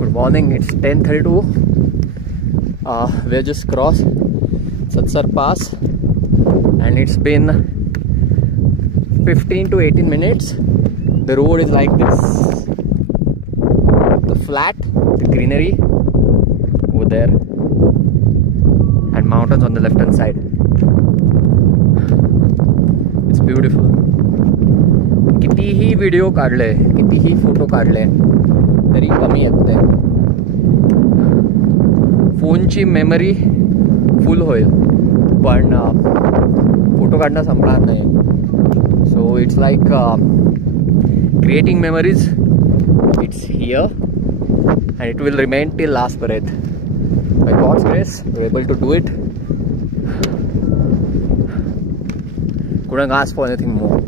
Good morning, it's 10:32. We just crossed Satsar Pass and it's been 15 to 18 minutes. The road is like this. The flat, the greenery over there and mountains on the left hand side. It's beautiful. कितीही video काढले, कितीही photo काढले तरी कमी येते. फोनची memory full होईल पण फोटो काढणं संपणार नाही. So it's like creating memories. It's here and it will remain till last breath. By God's grace, we're able to do it. Couldn't ask for anything more.